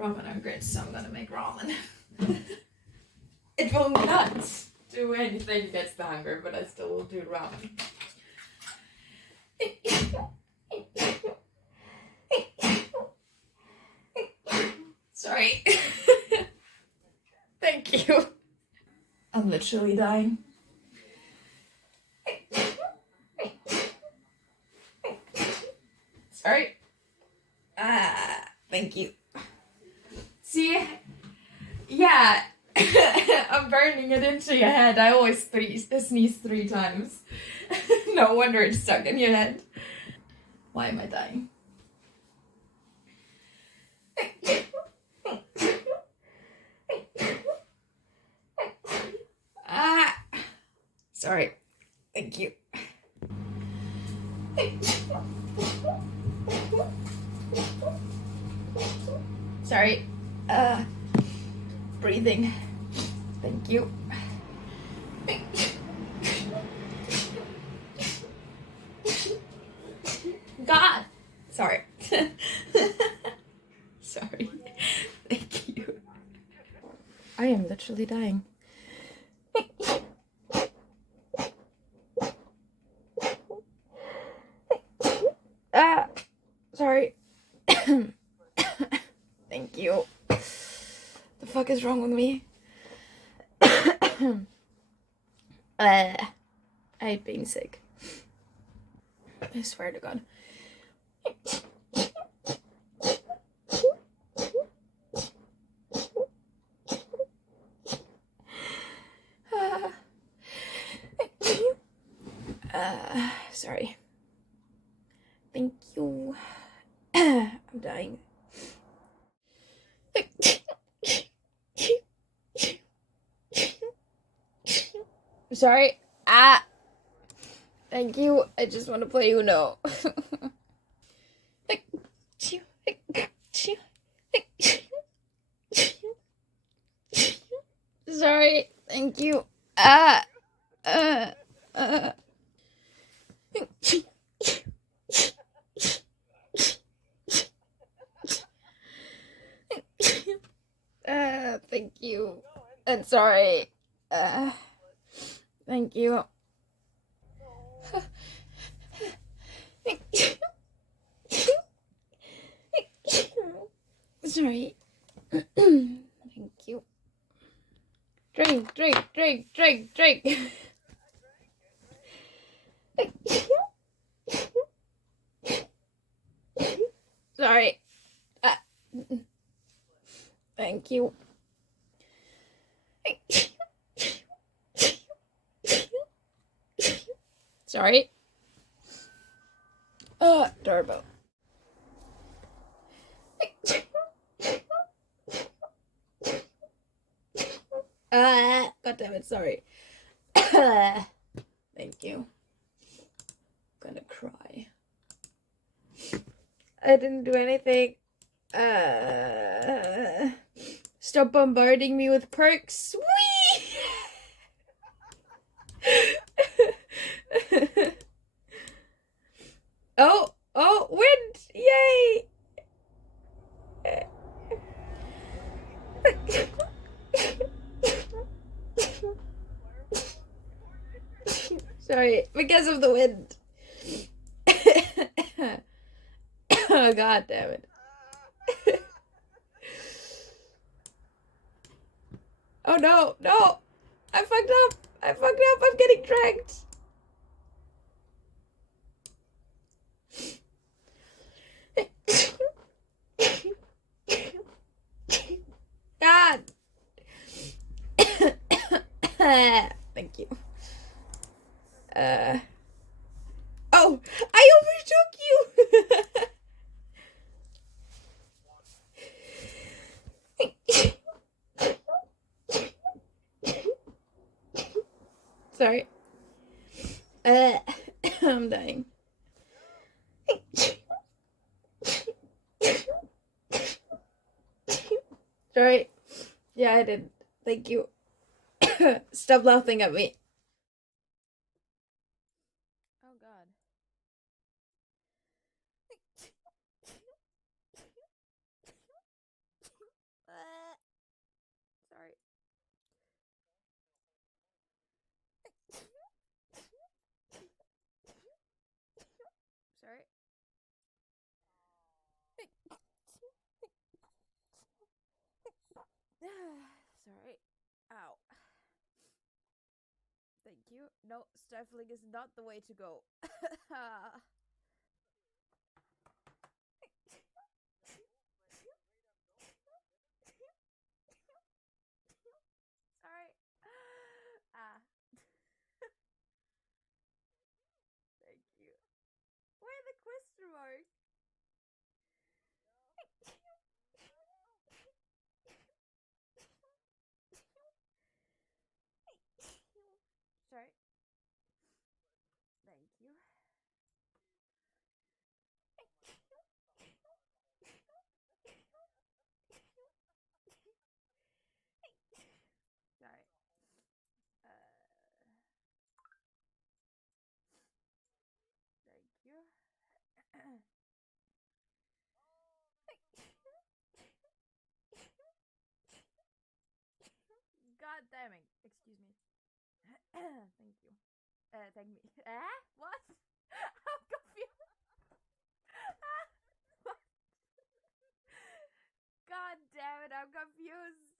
Ramen are good, so I'm gonna make ramen. It will not do anything against the hunger, but I still will do ramen. Sorry. Thank you. I'm literally dying. Sorry. Thank you. See? Yeah. I'm burning it into your head. I always sneeze 3 times. No wonder it's stuck in your head. Why am I dying? Sorry. Thank you. Sorry. Breathing. Thank you. God. Sorry. Sorry. Thank you. I am literally dying. Sorry. Thank you. The fuck is wrong with me? I hate being sick. I swear to God. Sorry. Thank you. I'm dying. Sorry. Thank you. I just want to play Uno. Sorry. Thank you. Thank you. And sorry. Thank you. Sorry. Thank you. Drink, drink, drink, drink, drink. Sorry. Thank you. Sorry. Doorbell. God damn it, sorry. Thank you. I'm gonna cry. I didn't do anything. Stop bombarding me with perks. Whee! Oh, wind! Yay! Sorry, because of the wind. Oh, God damn it. Oh no, no! I fucked up! I fucked up! I'm getting dragged! God! Thank you. Oh! I overtook you! Sorry. I'm dying. Sorry. Yeah, I did. Thank you. Stop laughing at me. Oh, God. Sorry. Ow. Thank you. No, stifling is not the way to go. Sorry. Ah. Thank you. Why the question mark? Sorry. Thank you. Sorry. Thank you. God damn it. Excuse me. Thank you. Thank me. What? I'm confused. What? God damn it, I'm confused.